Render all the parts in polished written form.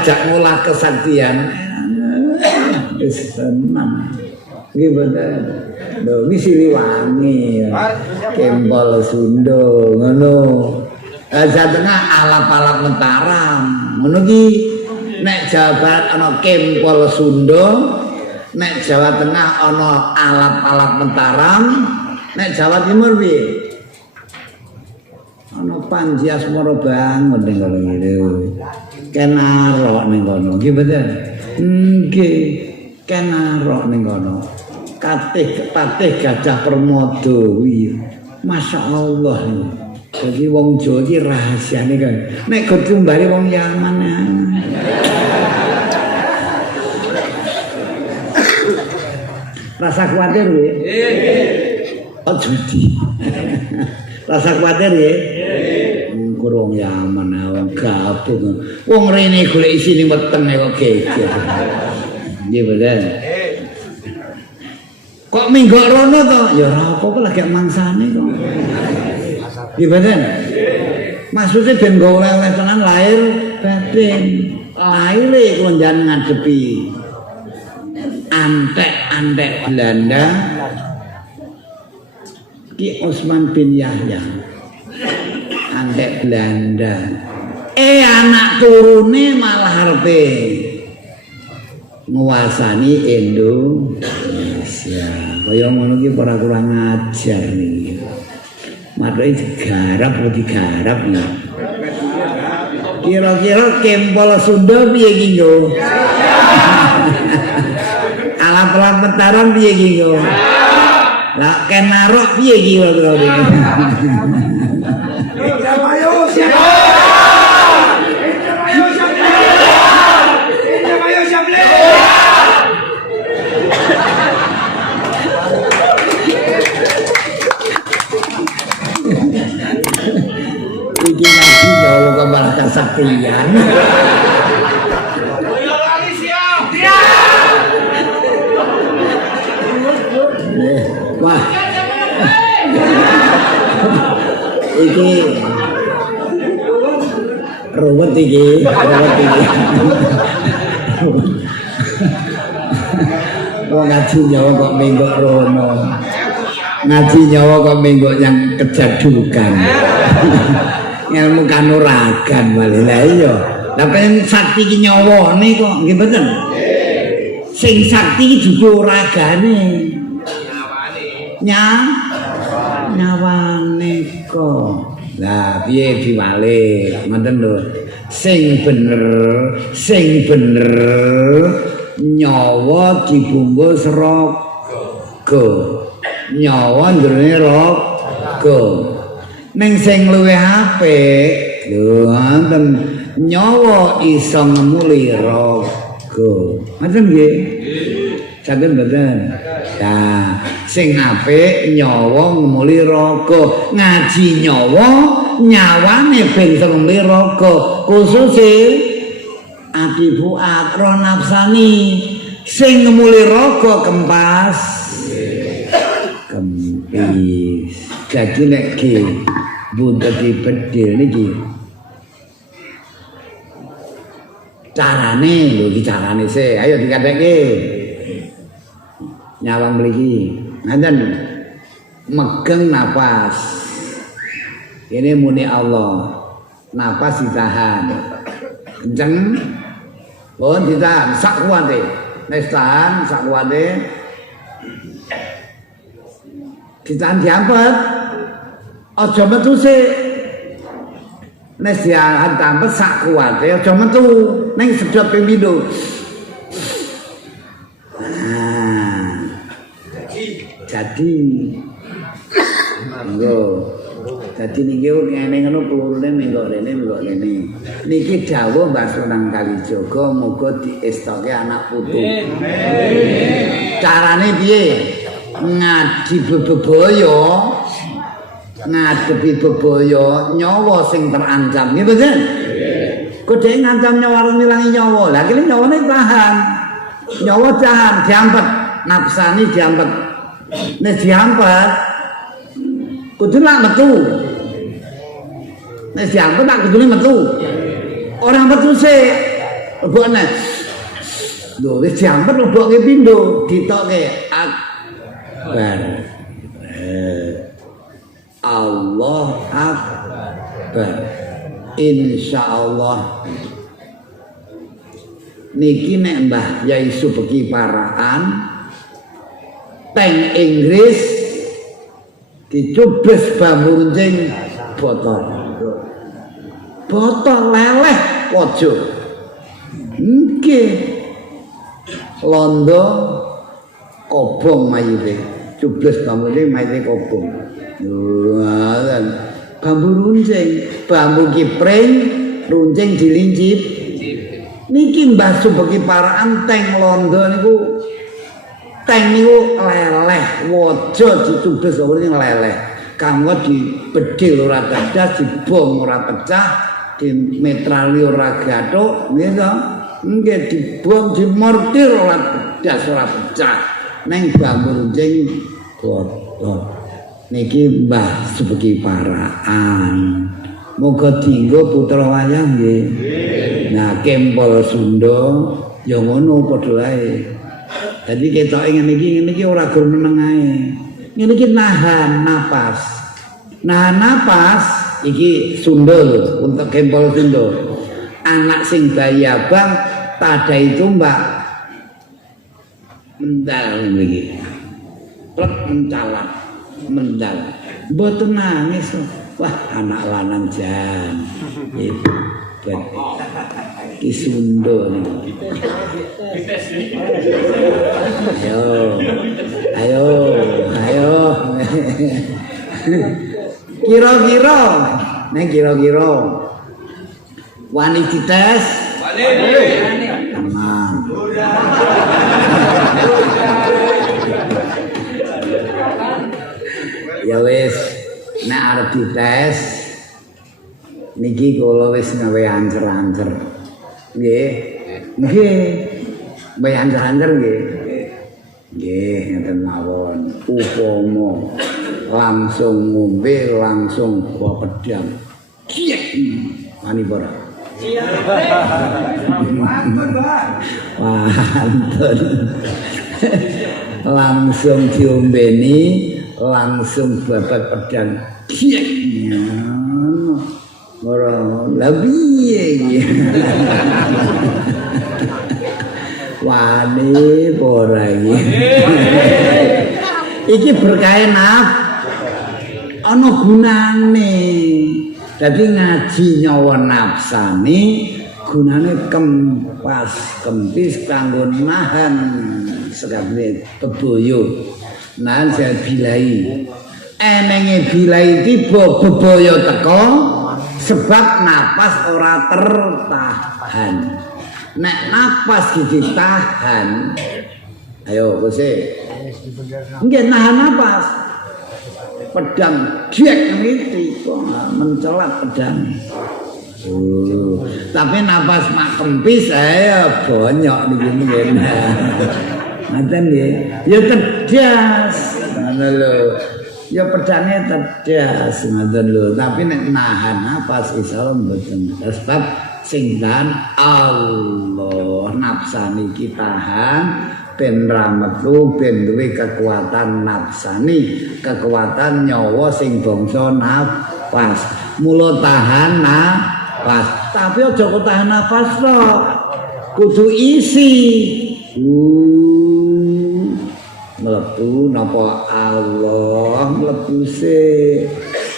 ngajak ngolah kesaktian wis seneng nggih bener lho iki Siliwangi Kempol Sunda ngono Tengah alap-alap Mataram ngono ki nek Jawa Barat ana Kempol Sunda nek Jawa Tengah ana alap-alap Mataram nek Jawa Timur piye ana Panji Asmara bangun ning kono ngene. Kenarok ning kono. Nggih mboten? Nggih. Kenarok ning kono. Patih Gajah Permada kuwi. Masyaallah. Jadi wong Jawa iki rahasiane kan. Nek go tumbare wong Yaman. Rasa kuwatir nggih? Nggih. Aja di. Rasa kuwatir nggih? Kurang Yaman wong gabung. Wong rene golek isine wetenge kok geger. Nggih bener. Kok minggok rono to? Ya ora apa-apa lagi mangsane kok. Nggih bener. Maksudnya ben go oleh tenan lahir batin. Lahire kula njan ngadepi antek-antek Belanda. Ki Osman bin Yahya. Antek Belanda. Anak turune malah arepe nguasani Indonesia. Kaya ngono ki ora kurang ajar niki. Mathe digarap apa digarap ya. Kira-kira Kempol Sunda piye ki nggo? Alap-alap Mataram piye ki nggo? Lah Kenarok piye ki kira-kira iki? Iki ngaji Jawa kemalah kesaktian. Wah. Iki ruwet iki. Wong ngaji Jawa kok menggok rono. Ngaji Jawa kok menggok yang kejadukan. Ilmu kanuragan malah lha iya. Lah pengen sakti ki nyawane kok nggih mboten? Sing sakti ki juga ragane. Nyawane kok. Lah piye diwale? Ngoten lho. Sing bener nyawa dibungkus raga. Nyawa ndrene raga. Ning sing luwih apik lho wonten nyawa iso ngemuli raga. Ngoten nggih? Saged mboten? Nah, sing apik nyawa ngemuli raga. Ngaji nyawa nyawane ben ngemuli raga. Khususe ati fuat roh nafsani sing ngemuli raga kempas. Kempis. Jadi nek ki buntut dibedil niki carane lho iki carane sih ayo dikandheke nyawang mriki ngaten megeng napas ini muni Allah napas ditahan kenceng pun ditahan sak kuwate nek tahan sak kuwate ditahan diampet aja metu sik. Nek diahan tampet sak kuwate aja metu ning sedot ping pindho. Nah. Jadi monggo. Dadi niki ngene ngono pelurune menggok rene. Niki dawuh Mbah Sunan Kalijaga muga diestoke anak putu. Carane piye? Ngaji bebaya ngadepi bebaya nyawa sing terancam nggih mboten kok dhek ngancam nyawa milangi nyawa lah kene nyawane tahan nyawa tahan diampet nafsani diampet nek diampet kudu nak metu nek diampet tak kudune metu ora metu sik lebokne. Lho wis diampet lebokke pindho, ditokke akbar. Allah akbar. Insyaallah niki nek Mbah Yai Subeki Paraan teng Inggris dicubes bambu runcing botol leleh pojok nggih londo kobong mayite cubles bambu runcing mayite kobong bambu runcing bambu kipring runcing dilincip niki Mbah Subeki Paraan teng londo niku teng niku leleh waja dicubes ora leleh kanggo dibedhil ora dadas dibom ora pecah dimetrali ora gathuk nggih to nggih dibom dimortir ora dadas ora pecah ning bambu runcing botol niki Mbah Subeki Paraan muga dienggo putra wayang nggih nah Kempol Sunda ya ngono padha ae. Jadi kita ingin iki ora gur meneng ae. Ngene iki nahan napas. Nahan napas iki sundul untuk Kempol Sunda. Anak sing bayi abang tada itu Mbak mendal iki. Plek mencalak, mendal. Mboten nangis. Wah, anak lanang jan. Itu Ki Sunda niki. Ayo. Kira-kira wani dites? Wani. Tenang. Ya wis, nek arep dites niki kula wis gawe ancer-ancer. Nggih. Gawe ancer-ancer nggih. Nggih, ngeten mawon. Upama langsung ngombe langsung bawa pedang. Kiek. Wani ora? Wantun. Langsung diombeni, langsung babat pedang. Kiek. Ora lebih iki. Wani ora iki. Iki berkah ana gunane. Dadi ngaji nyawa nafsane gunane kempas kempis kanggo nahan sekabeh bebaya. Nahan saya bilai. Enenge bilai tiba bebaya teko sebab napas ora tertahan. Nek napas ditahan, ayo kose. Nggih nahan napas. Pedang diek niti kok mencelat pedang. Tapi napas mak kempis ayo bonyok niki mungkin. Ngaten nggih. Ya tedas. Ngono lho. Ya pedangnya tedas ngoten lho, tapi nek nahan napas insyaallah mboten. Sebab sing tahan Allah, nafsani iki tahan ben ra metu ben duwe kekuatan nafsani, kekuatan nyawa sing bangsa nafas. Mula tahan nafas, tapi aja kok tahan nafas tok. Kudu isi. Mlebu napa Allah mlebu se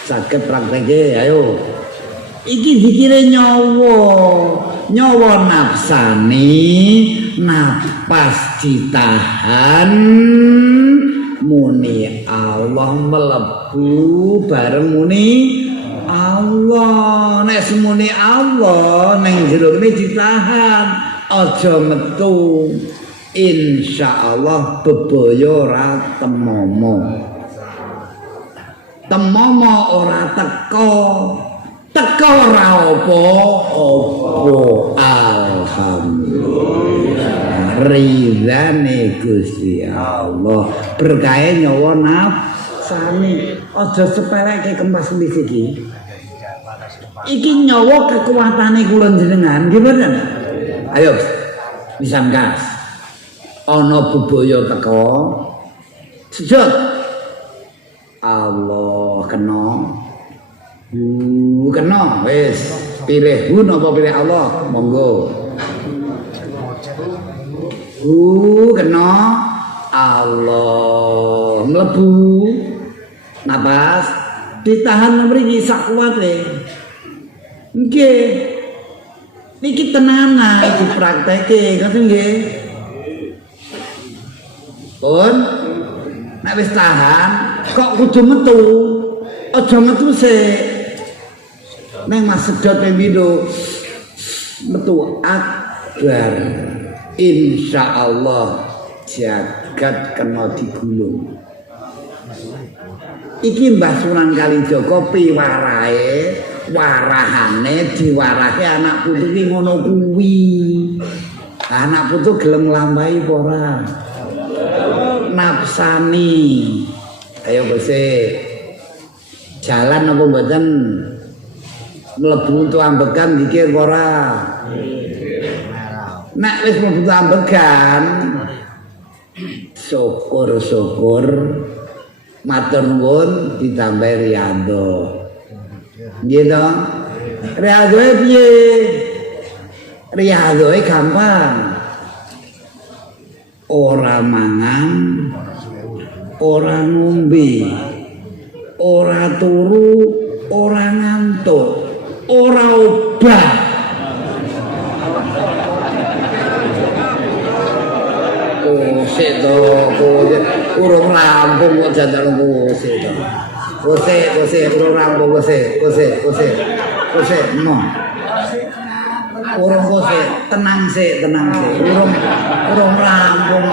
saged prakteke ayo iki dikire nyawa nafsani napas ditahan muni Allah mlebu bareng muni Allah nek semuni Allah ning jero kene ditahan aja metu. Insyaallah bebaya ora temomo ora teko ora apa alhamdulillah ridane Gusti Allah berkahe nyawa nafsane aja sepeleke kempas iki nyawa kekuatane kula jenengan nggih mboten Ayo pisan gas. Ana bebaya teko. Sujud. Allah kena. Kena wis pilih napa pilih Allah monggo. Kena Allah mlebu napas ditahan mriki sak kuwate. Nggih. Niki tenanan diprakteke ngoten nggih. Pun nek wis tahan kok kudu metu. Aja metu sik. Neng Mas sedot pindho metu akbar. Insyaallah jagat kena digulung. Iki Mbah Sunan Kalijaga piwarahe warahane diwarahe anak putu ki ngono kuwi. Anak putu gelem nglampahi apa ora? Nafsani. Ayo Gusti. Jalan apa mboten? Mlebu tu ambekan dikir ora? Nek wis mlebu ambekan syukur-syukur matur nuwun ditambahi riyadho. Nggih to? Riyadhoe piye? Riyadhoe gampang. Ora mangan, ora ngombe, ora turu, ora ngantuk, ora obah. Sik to, urung rampung kok jandal sik to. Kose urung rampung kose. No. Urung kose, tenang sik. Urung rampung.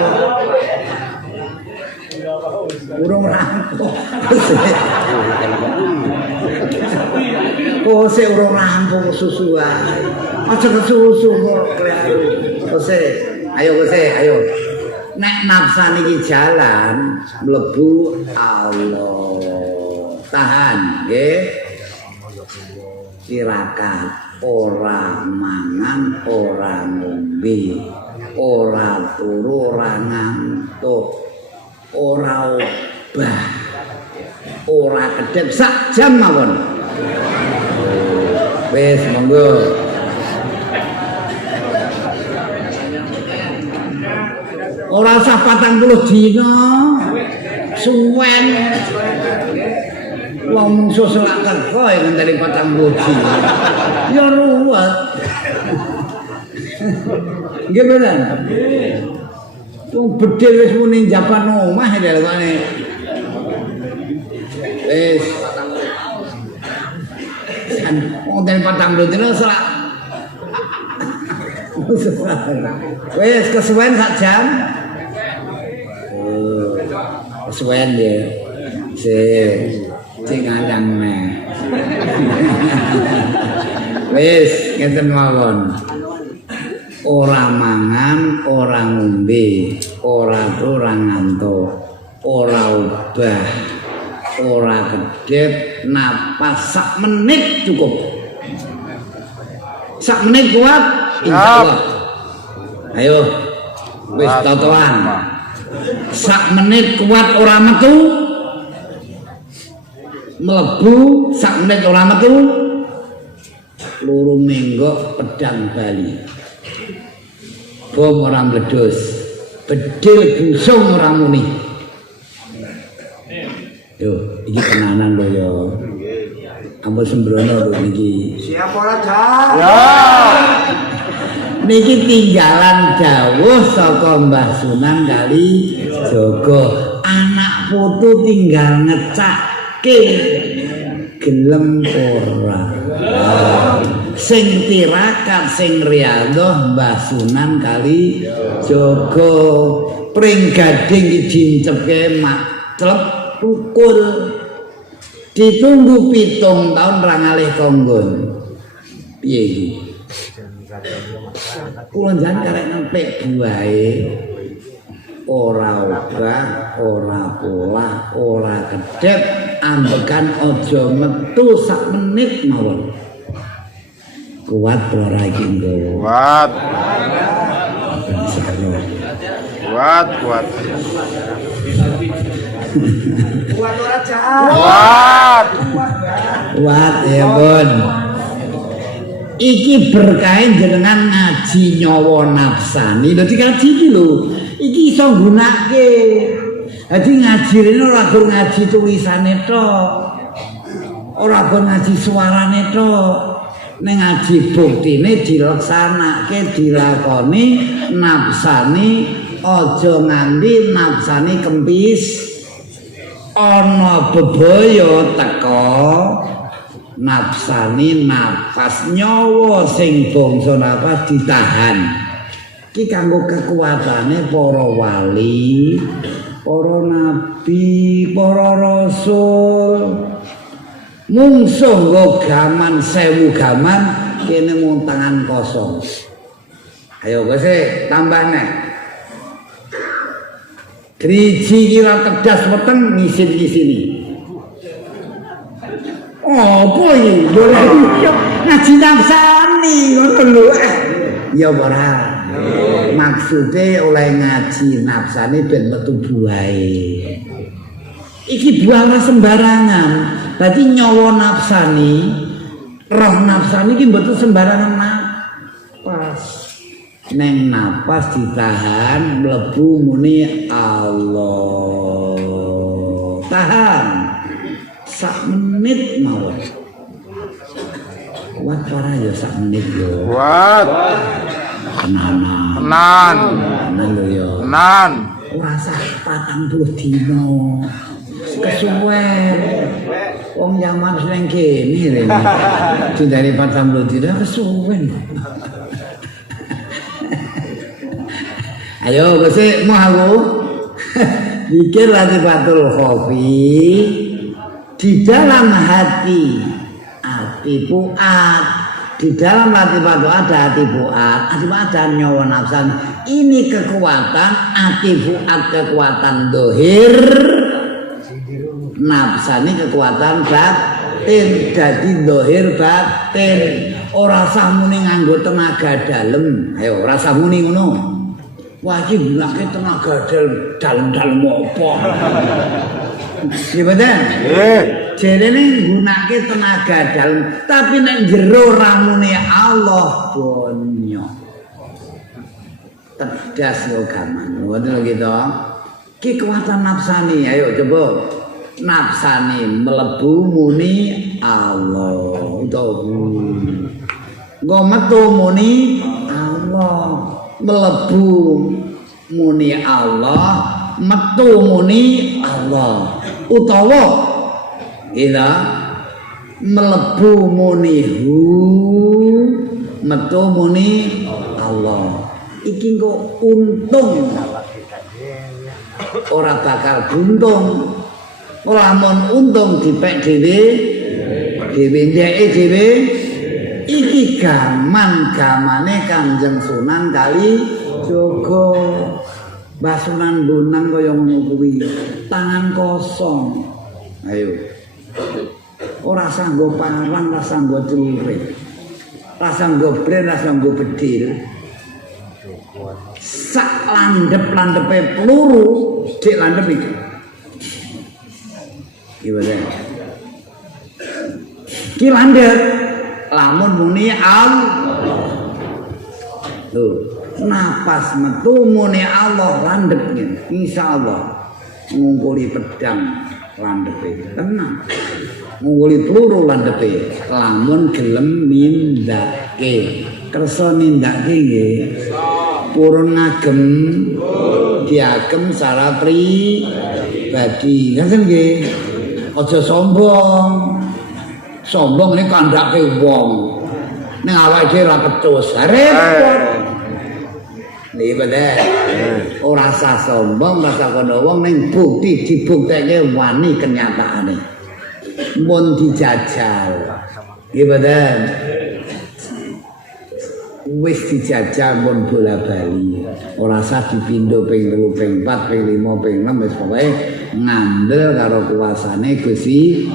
Urung rampung. Kose urung rampung susu ae. Aja kesusu kok kleru. Kose, ayo. Nek nafsan iki jalan mlebu Allah. Tahan nggih. Tirakat ora mangan, ora ngombe, ora turu, ora ngantuk, ora obah, ora kedep sak jam mawon. Wis monggo. Ora usah 40 dina. Suwen. Wong susul teko ngenteni 40 dina. Ya ruwet. Nggih bener. Wong bedil wis muni japan omah dalane. Wis. Ngenteni 40 dina salah. Wis kesuwen sak jam. Kesuwen ya. Sing ngandang meh. Wis ngeten mawon. Ora mangan, ora ngombe, ora ora ngantuk, ora obah, ora kedep, napas sak menit cukup. Sak menit kuat, insyaallah. Ayo, wis totoan. Sak menit kuat ora metu. Mlebu sak menit ora metu. Loro menggok pedang Bali. Bom ora mledus. Bedil busung ora muni. Yo, iki tenanan lho ya. Ampun sembrono lho niki. Siap ora, Cak? Ya. Niki tinggalan dawuh saka Mbah Sunan Kalijaga. Anak putu tinggal ngecake gelem ora. Sing tirakat sing riyadhah Mbah Sunan Kalijaga. Pring gading dicepke mak clep tukul. Ditunggu 7 tahun ra ngalih konggon. Piye iki? Kula jan karek nempek buahe. Ora obah, ora polah, ora kedep, ambekan aja metu sak menit mawon. Kuat ora iki engko. Kuat. Kuat. Kuat ora jahat. Kuat. Kuat ya Bun. Iki berkain jenengan ngaji nyawa nafsani. Dadi ngaji iki lho. Iki iso nggunakake. Dadi ngaji rene ora gur ngaji tulisane tok. Ora gur ngaji suarane tok. Ning ngaji buktine dilaksanake dilakoni nafsani aja nganti nafsani kempis ana bebaya teka nafsani nafas nyawa sing bangsa nafas ditahan iki kanggo kekuatane para wali para nabi para rasul mungsuh nggo gaman 1000 gaman kene mung tangan kosong. Ayo Gusti tambah nek. Driji kira kedas weteng ngisin-ngisini. Apa iki? Boleh ngaji nafsani ngono lho. Ya ora. Maksude oleh ngaji nafsani ben metu buahe. Iki buah sembarangan. Berarti nyawa nafsani, roh nafsani iki mboten sembarangan napas. Neng napas ditahan mlebu muni Allah. Tahan. Sak menit mawon. Kuat ora ya sak menit yo. Kuat. Tenan lho ya. Tenan. Ora sah 40 dina. Kesuwen. Wong zaman sing kene rene. Dindari 40 dina kesuwen. Ayo Gusti mau aku. Zikir Latifatul Khofi di dalam hati fuad. Di dalam Latifatul ada hati fuad. Hati fuad dan nyawa nafsan. Ini kekuatan hati fuad, kekuatan dohir. Nafsani kekuatan batin. Jadi dohir batin. Ora sah muni nganggo tenaga dalem. Ayo ora sah muni ngono. Wah iki gunake tenaga dalem-dalem apa? Nggih mboten? Nggih. Jerene gunake tenaga dalem, tapi nek jero ramune Allah bonyo. Tegas yo gaman. Ngoten lho gitu. Ki kekuatan nafsani, ayo coba. Nafsani mlebu muni Allah. Nggo metu muni Allah. Mlebu muni Allah, metu muni Allah. Utawa kita mlebu muni hu, metu muni Allah. Iki kok untung. Ora bakal buntung. Ora mon untung dipek dhewe. Dhewe ndeke dhewe. Iki gamane Kanjeng Sunan Kalijaga. Mbah Sunan Bonang kaya ngono kuwi, tangan kosong. Ayo. Ora sanggo parang, ora sanggo celurit. Ora sanggo bren, ora sanggo bedil. Sak landhep-landhepe peluru dik landhep iki. Gimana? Ki landhep lamun muni Allah. Tuh, napas metu muni Allah landhep ngene. Insyaallah ngungkuli pedang landhepe. Tenang. Ngungkuli peluru landhepe. Lamun gelem nindakake. Kersa nindakake nggih. Purun ngagem diagem secara pribadi. Ngoten nggih. Aja sombong. Sombong ini kandhake wong. Ning awake dhewe ora pecus. Repot. Nggih bener. Ora usah sombong, ora usah kono wong ning bukti dibuktekke wani kenyataane. Mun dijajal. Nggih bener. Wis dijajal mun bola-bali. Ora usah dipindho ping 3, ping 4, ping 5, ping 6 wis pokoke ngandel karo kuasane Gusti